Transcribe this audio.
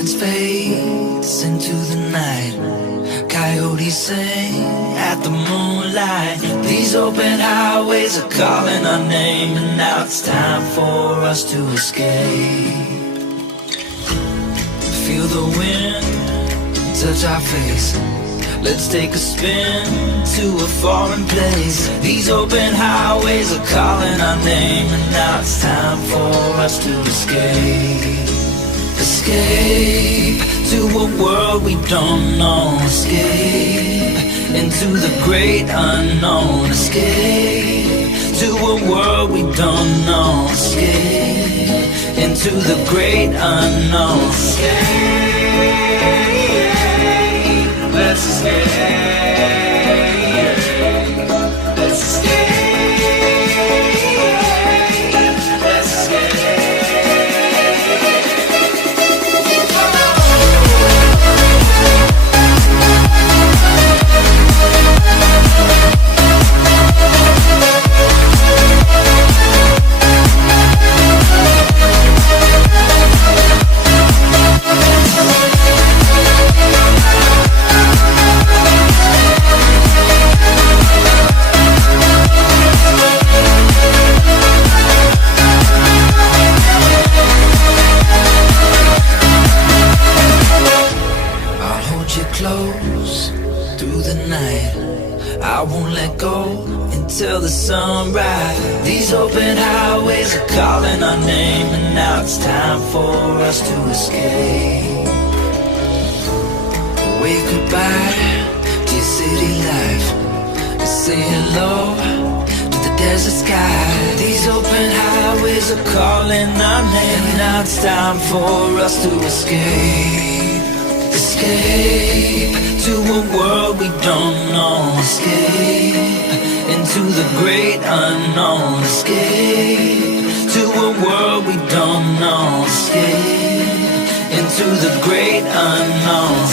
silence fades into the night. Coyotes sing at the moonlight. These open highways are calling our name, and now it's time for us to escape. Feel the wind touch our face. Let's take a spin to a foreign place. These open highways are calling our name, and now it's time for us to escape. Escape to a world we don't know. Escape into the great unknown. Escape to a world we don't know. Escape into the great unknown. Escape, let's escape. Let's escape. Let's escape. Close through the night. I won't let go until the sunrise. These open highways are calling our name, and now it's time for us to escape. Wave goodbye to your city life, and say hello to the desert sky. These open highways are calling our name, and now it's time for us to escape. Escape to a world we don't know. Escape into the great unknown. Escape to a world we don't know. Escape into the great unknown.